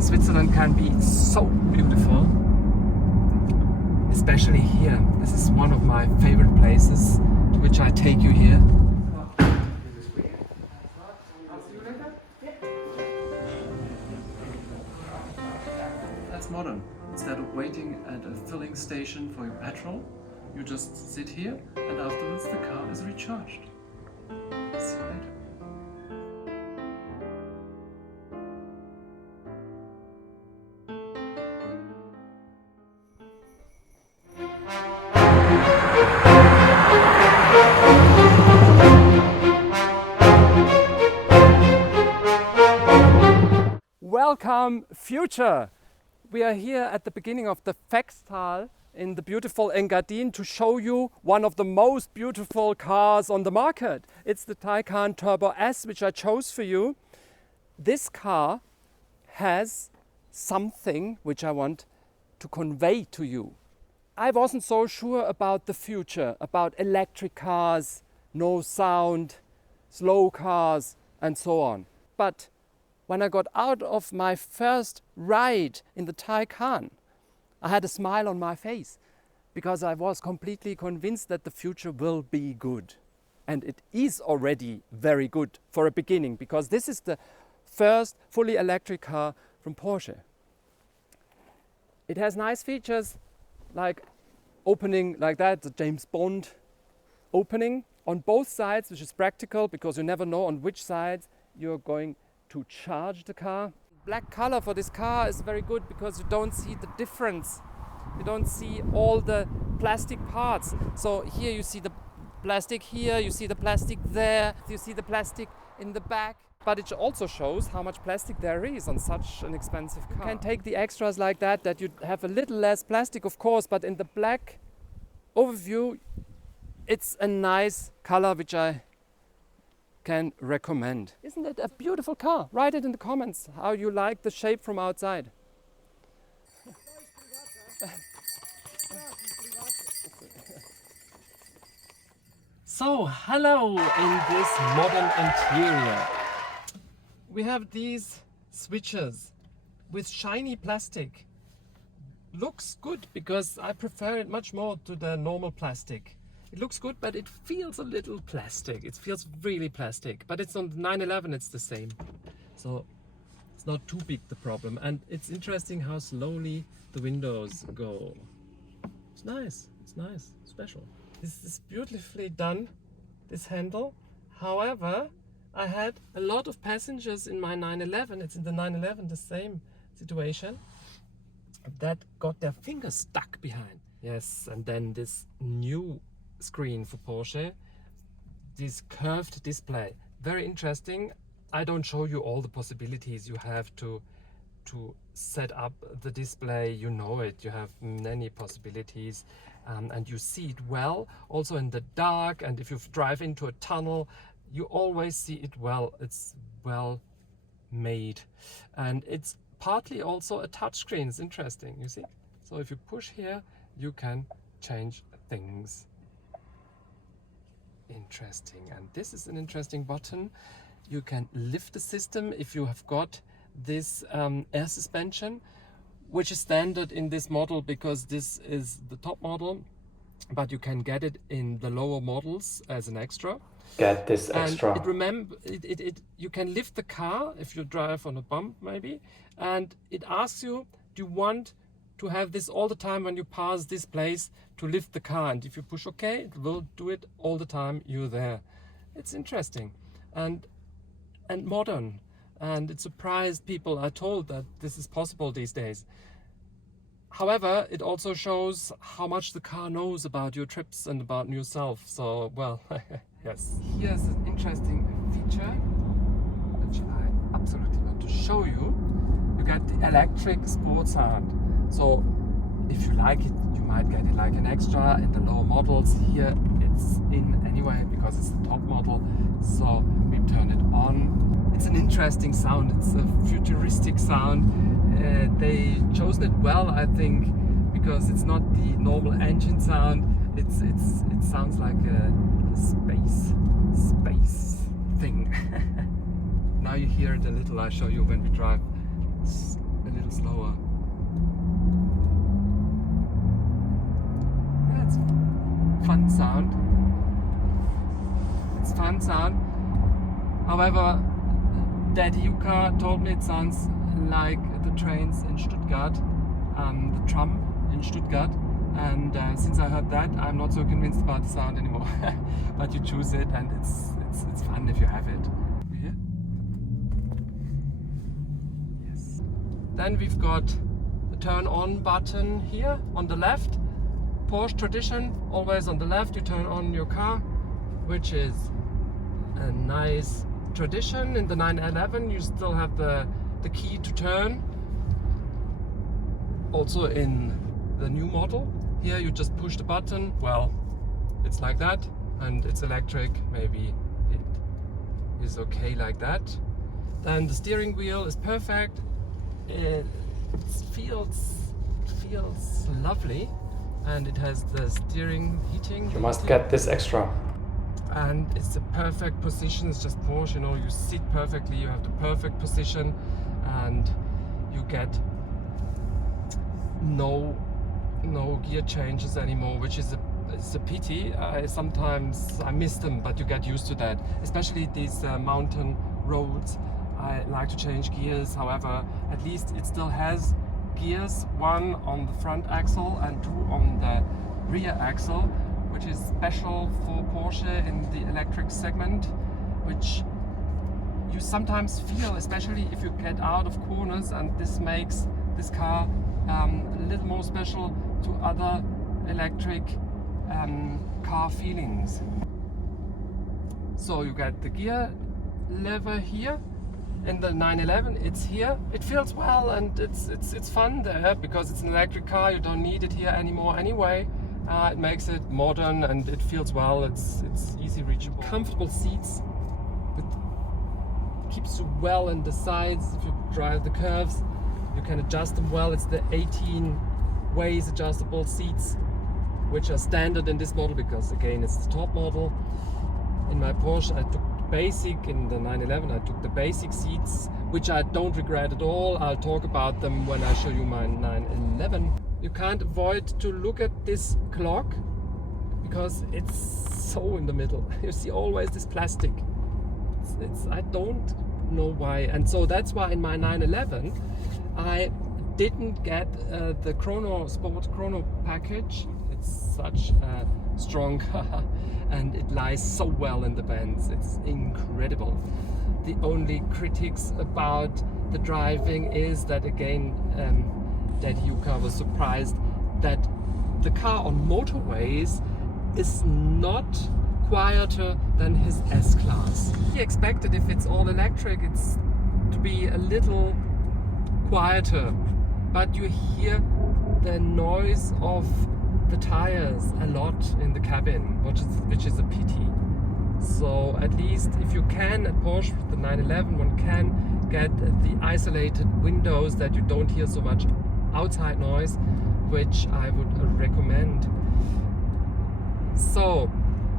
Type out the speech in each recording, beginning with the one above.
Switzerland can be so beautiful, especially here. This is one of my favorite places to which I take you here. That's modern. Instead of waiting at a filling station for your petrol, you just sit here and afterwards the car is recharged. See you later. Welcome, future! We are here at the beginning of the Fextal in the beautiful Engadin to show you one of the most beautiful cars on the market. It's the Taycan Turbo S, which I chose for you. This car has something which I want to convey to you. I wasn't so sure about the future, about electric cars, no sound, slow cars and so on. But when I got out of my first ride in the Taycan, I had a smile on my face because I was completely convinced that the future will be good. And it is already very good for a beginning, because this is the first fully electric car from Porsche. It has nice features like opening like that, the James Bond opening on both sides, which is practical because you never know on which side you're going to charge the car. Black color for this car is very good because you don't see the difference. You don't see all the plastic parts. So here you see the plastic here, you see the plastic there, you see the plastic in the back. But it also shows how much plastic there is on such an expensive car. You can take the extras like that you have a little less plastic, of course, but in the black overview, it's a nice color which I can recommend. Isn't it a beautiful car? Write it in the comments how you like the shape from outside. So, hello in this modern interior. We have these switches with shiny plastic. Looks good because I prefer it much more to the normal plastic. It looks good, but it feels a little plastic. It feels really plastic, but it's on the 911, it's the same. So it's not too big the problem. And it's interesting how slowly the windows go. It's nice, special. This is beautifully done, this handle. However, I had a lot of passengers in my 911, it's in the 911 the same situation, that got their fingers stuck behind. Yes, and then this new screen for Porsche, this curved display, very interesting. I don't show you all the possibilities you have to set up the display. You know it, you have many possibilities, and you see it well also in the dark, and if you drive into a tunnel you always see it well. It's well made, and it's partly also a touchscreen. It's interesting, you see. So if you push here you can change things. Interesting. And this is an interesting button. You can lift the system if you have got this air suspension, which is standard in this model because this is the top model, but you can get it in the lower models as an extra. Get this extra. And you can lift the car if you drive on a bump maybe, and it asks you, do you want to have this all the time when you pass this place to lift the car? And if you push OK, it will do it all the time you're there. It's interesting and modern, and it surprised people. I told that this is possible these days. However, it also shows how much the car knows about your trips and about yourself. So, well, yes. Here's an interesting feature which I absolutely want to show you. You get the electric sports sound. So if you like it, you might get it like an extra in the lower models. Here it's in anyway because it's the top model. So we turn it on. It's an interesting sound. It's a futuristic sound. They chosen it well, I think, because it's not the normal engine sound. It sounds like a space thing. Now you hear it a little. I show you when we drive. It's a fun sound. However, DrJukka told me it sounds like the trains in Stuttgart, the tram in Stuttgart. And since I heard that, I'm not so convinced about the sound anymore. But you choose it, and it's fun if you have it. Here. Yes. Then we've got the turn on button here on the left. Porsche tradition, always on the left you turn on your car, which is a nice tradition. In the 911 you still have the key to turn. Also in the new model, here you just push the button. Well, it's like that, and it's electric. Maybe it is okay like that. Then the steering wheel is perfect. It feels lovely, and it has the steering heating. You must get this extra. And it's the perfect position. It's just Porsche, you know, you sit perfectly, you have the perfect position, and you get no gear changes anymore, which is a pity. Sometimes I miss them, but you get used to that, especially these mountain roads. I like to change gears. However, at least it still has gears, one on the front axle and two on the rear axle, which is special for Porsche in the electric segment, which you sometimes feel, especially if you get out of corners, and this makes this car a little more special to other electric car feelings. So you get the gear lever here. In the 911 it's here. It feels well, and it's fun there because it's an electric car. You don't need it here anymore anyway. It makes it modern and it feels well. It's easy reachable. Comfortable seats. It keeps you well in the sides. If you drive the curves, you can adjust them well. It's the 18 ways adjustable seats, which are standard in this model because again it's the top model. In my Porsche I took basic. In the 911 I took the basic seats, which I don't regret at all. I'll talk about them when I show you my 911. You can't avoid to look at this clock because it's so in the middle. You see always this plastic. I don't know why, and so that's why in my 911 I didn't get the Sport Chrono package. It's such a strong car and it lies so well in the bends. It's incredible. The only critics about the driving is that again DrJukka was surprised that the car on motorways is not quieter than his S-Class. He expected if it's all electric it's to be a little quieter, but you hear the noise of the tires a lot in the cabin, which is a pity. So at least if you can at Porsche with the 911 one can get the isolated windows that you don't hear so much outside noise, which I would recommend. So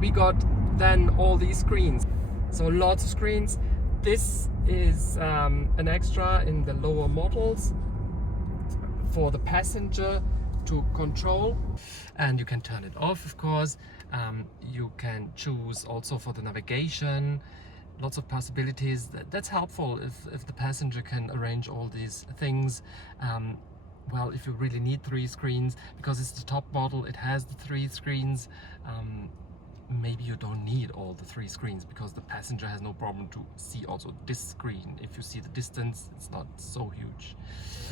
we got then all these screens, so lots of screens. This is an extra in the lower models for the passenger to control, and you can turn it off, of course. You can choose also for the navigation, lots of possibilities. That's helpful if the passenger can arrange all these things. Well, if you really need 3 screens, because it's the top model, it has the 3 screens. Maybe you don't need all the 3 screens because the passenger has no problem to see also this screen. If you see the distance, it's not so huge.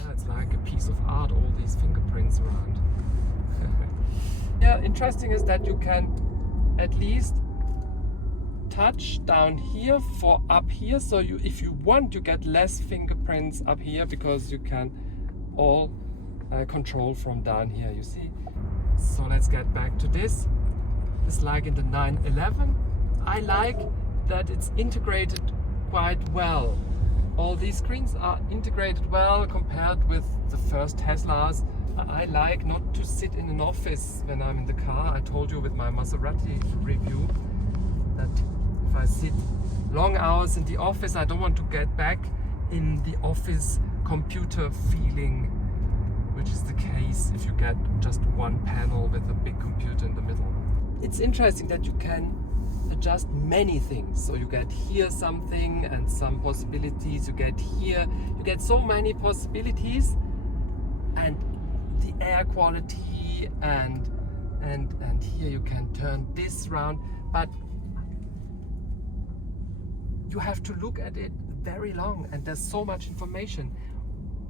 Yeah, it's like a piece of art, all these fingerprints around. Yeah, interesting is that you can at least touch down here for up here. So if you want, you get less fingerprints up here because you can all control from down here, you see. So let's get back to this. It's like in the 911. I like that it's integrated quite well. All these screens are integrated well compared with the first Teslas. I like not to sit in an office when I'm in the car. I told you with my Maserati review that if I sit long hours in the office, I don't want to get back in the office computer feeling, which is the case if you get just one panel with a big computer in the middle. It's interesting that you can adjust many things. So you get here something and some possibilities, you get here, you get so many possibilities, and the air quality and here you can turn this round, but you have to look at it very long, and there's so much information.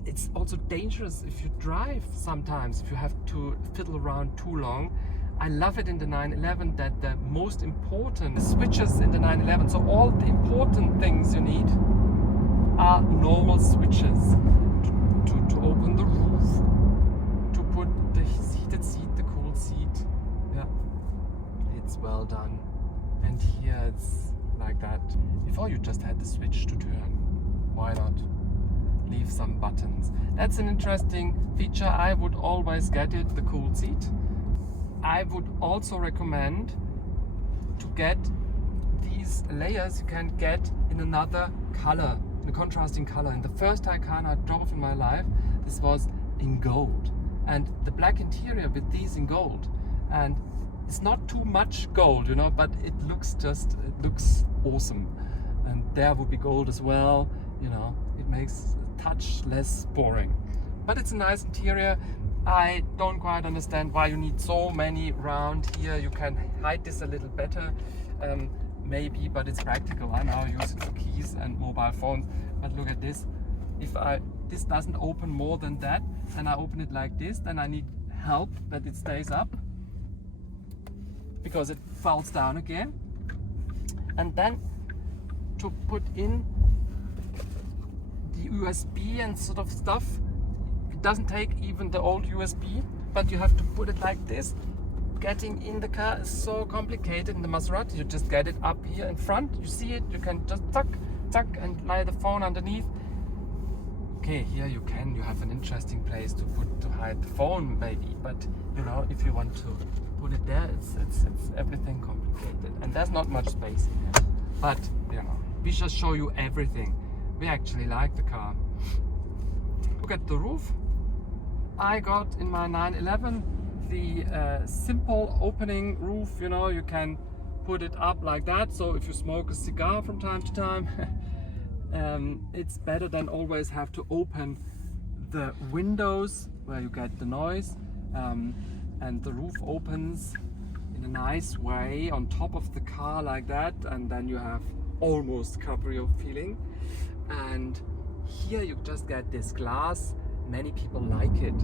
It's also dangerous if you drive sometimes, if you have to fiddle around too long. I love it in the 911 that the most important switches in the 911, so all the important things you need are normal switches. To open the roof, to put the heated seat, the cooled seat. Yeah, it's well done. And here it's like that. Before you just had the switch to turn. Why not leave some buttons? That's an interesting feature. I would always get it, the cooled seat. I would also recommend to get these layers you can get in another color, in a contrasting color. In the first Taycan I drove in my life, this was in gold. And the black interior with these in gold. And it's not too much gold, you know, but it looks awesome. And there would be gold as well, you know, it makes a touch less boring. But it's a nice interior. I don't quite understand why you need so many round here. You can hide this a little better, maybe, but it's practical. I now use it for keys and mobile phones. But look at this. If this doesn't open more than that, and I open it like this, then I need help that it stays up, because it falls down again. And then to put in the USB and sort of stuff, it doesn't take even the old USB, but you have to put it like this. Getting in the car is so complicated. In the Maserati, you just get it up here in front. You see it, you can just tuck and lay the phone underneath. Okay, here you have an interesting place to hide the phone maybe, but you know, if you want to put it there, it's everything complicated, and there's not much space here. But you know, we just show you everything. We actually like the car. Look at the roof. I got in my 911 the simple opening roof. You know, you can put it up like that, so if you smoke a cigar from time to time, it's better than always have to open the windows where you get the noise, and the roof opens in a nice way on top of the car like that, and then you have almost cabrio feeling. And here you just get this glass. Many people like it.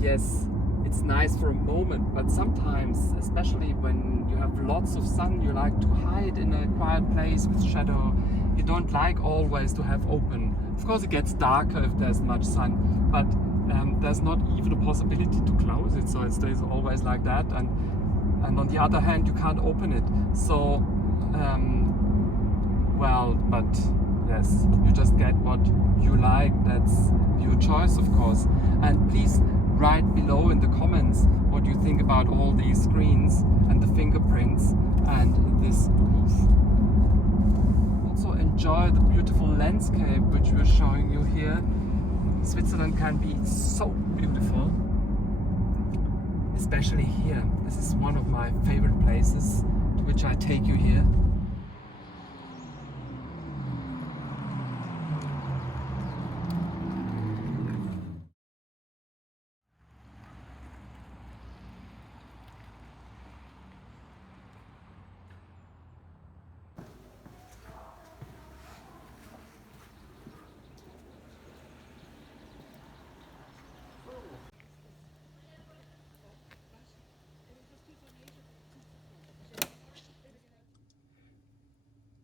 Yes, it's nice for a moment, but sometimes, especially when you have lots of sun, you like to hide in a quiet place with shadow. You don't like always to have open. Of course it gets darker if there's much sun, but there's not even a possibility to close it, so it stays always like that. And on the other hand, you can't open it. So, well, but yes, you just get what you like. That's your choice, of course. And please write below in the comments what you think about all these screens and the fingerprints and this roof. Also enjoy the beautiful landscape which we're showing you here. Switzerland can be so beautiful, especially here. This is one of my favorite places to which I take you here.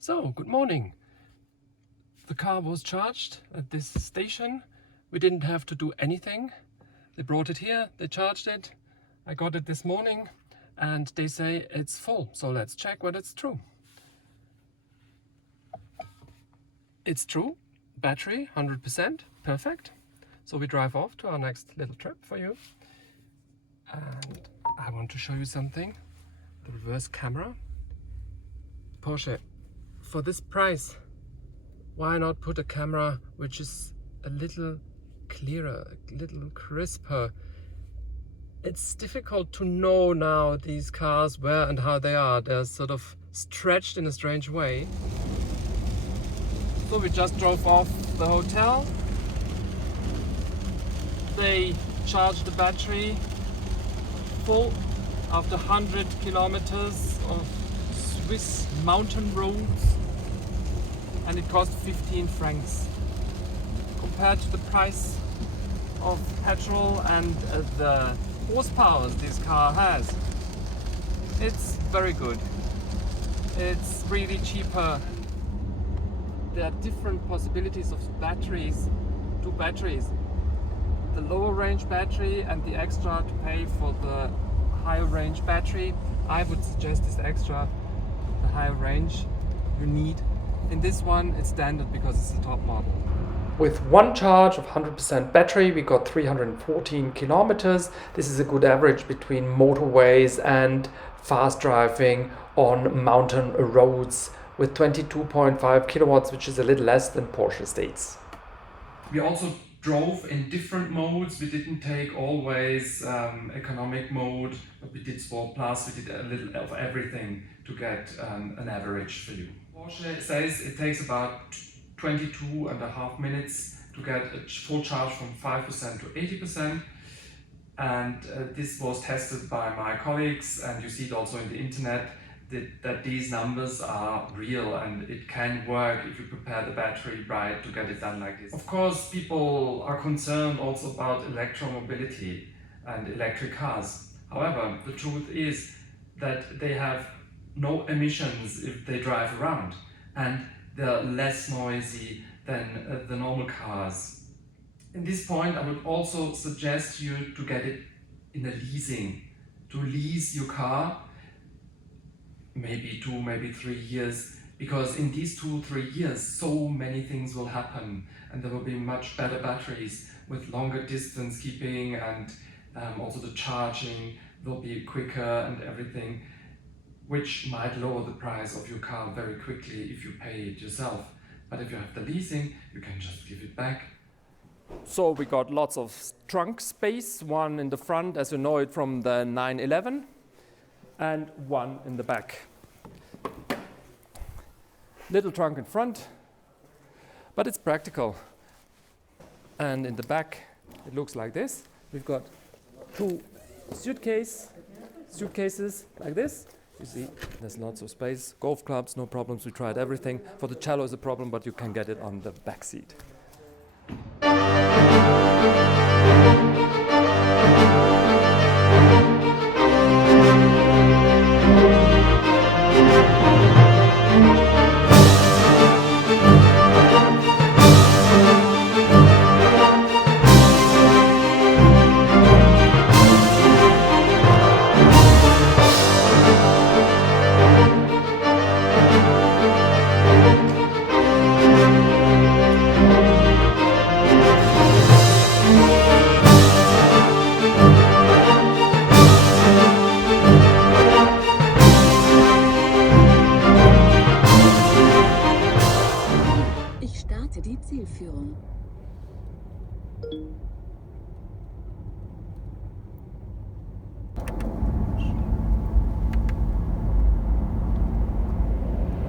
So, good morning. The car was charged at this station. We didn't have to do anything. They brought it here, they charged it. I got it this morning and they say it's full. So let's check whether it's true. It's true. Battery 100%, perfect. So we drive off to our next little trip for you. And I want to show you something. The reverse camera. Porsche. For this price, why not put a camera which is a little clearer, a little crisper? It's difficult to know now these cars where and how they are. They're sort of stretched in a strange way. So we just drove off the hotel. They charged the battery full after 100 kilometers of Swiss mountain roads, and it cost 15 francs. Compared to the price of petrol and the horsepower this car has, it's very good. It's really cheaper. There are different possibilities of batteries, two batteries. The lower range battery and the extra to pay for the higher range battery. I would suggest this extra, the higher range you need. In this one it's standard because it's the top model. With one charge of 100% battery we got 314 kilometers. This is a good average between motorways and fast driving on mountain roads with 22.5 kilowatts, which is a little less than Porsche states. We also drove in different modes. We didn't take always economic mode, but we did Sport Plus. We did a little of everything to get an average for you. Porsche says it takes about 22.5 minutes to get a full charge from 5% to 80%. And this was tested by my colleagues, and you see it also in the internet that these numbers are real and it can work if you prepare the battery right to get it done like this. Of course, people are concerned also about electromobility and electric cars. However, the truth is that they have no emissions if they drive around, and they're less noisy than the normal cars. In this point, I would also suggest you to get it in a leasing, to lease your car, maybe 2, maybe 3 years, because in these 2-3 years so many things will happen, and there will be much better batteries with longer distance keeping, and also the charging will be quicker and everything, which might lower the price of your car very quickly if you pay it yourself. But if you have the leasing, you can just give it back. So we got lots of trunk space, one in the front as you know it from the 911, and one in the back. Little trunk in front, but it's practical. And in the back it looks like this. We've got 2 suitcases like this. You see, there's lots of space. Golf clubs, no problems, we tried everything. For the cello is a problem, but you can get it on the back seat.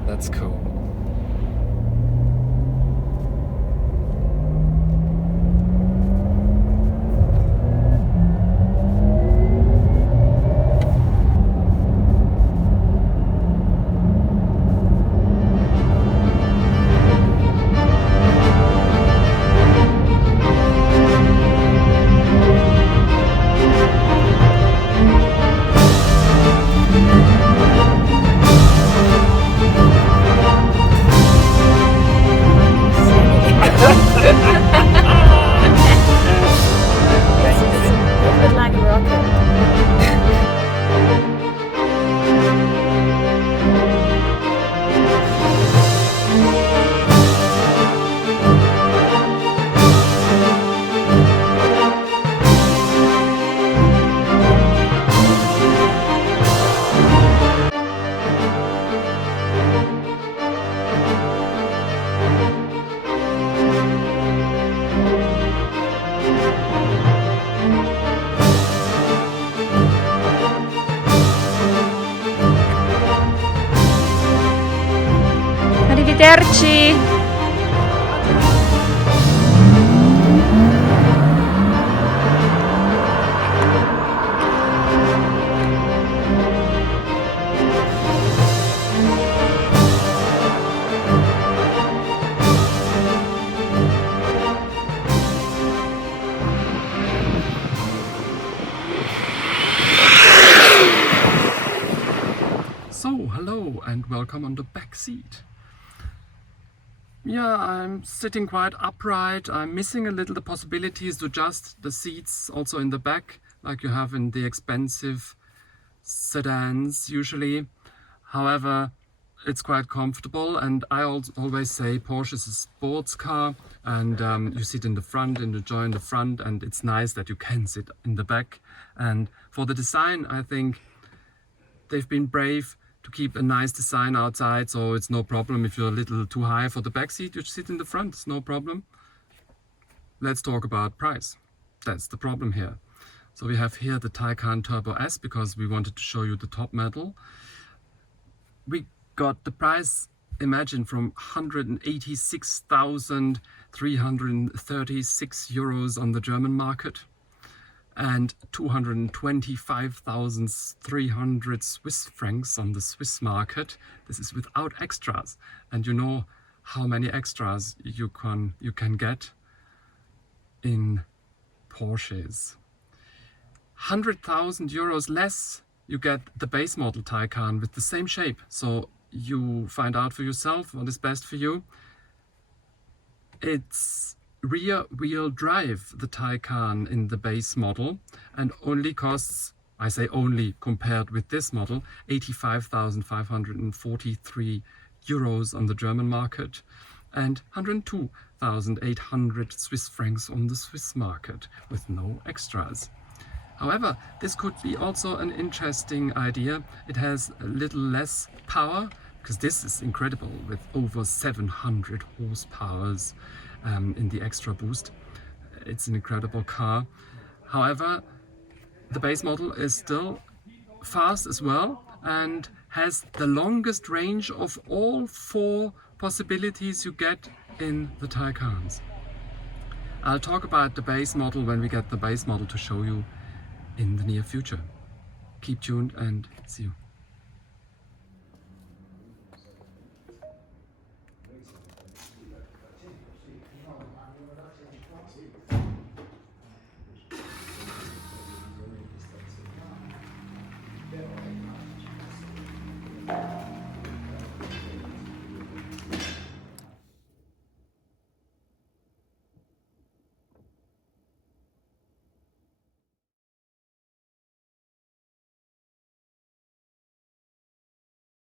That's cool. Arrivederci! So, hello and welcome on the back seat. Yeah, I'm sitting quite upright. I'm missing a little the possibilities to adjust the seats also in the back, like you have in the expensive sedans usually. However, it's quite comfortable, and I always say Porsche is a sports car, and you sit in the front and enjoy in the front, and it's nice that you can sit in the back. And for the design, I think they've been brave to keep a nice design outside, so it's no problem if you're a little too high for the back seat, you sit in the front, it's no problem. Let's talk about price. That's the problem here. So we have here the Taycan Turbo S because we wanted to show you the top model. We got the price, imagine, from 186,336 euros on the German market and 225,300 Swiss francs on the Swiss market. This is without extras, and you know how many extras you can get in Porsches. 100,000 euros less you get the base model Taycan with the same shape, so you find out for yourself what is best for you. It's rear wheel drive, the Taycan in the base model, and only costs, I say only compared with this model, 85,543 euros on the German market and 102,800 Swiss francs on the Swiss market with no extras. However, this could be also an interesting idea. It has a little less power, because this is incredible with over 700 horsepower in the extra boost. It's an incredible car. However, the base model is still fast as well and has the longest range of all 4 possibilities you get in the Taycans. I'll talk about the base model when we get the base model to show you in the near future. Keep tuned and see you.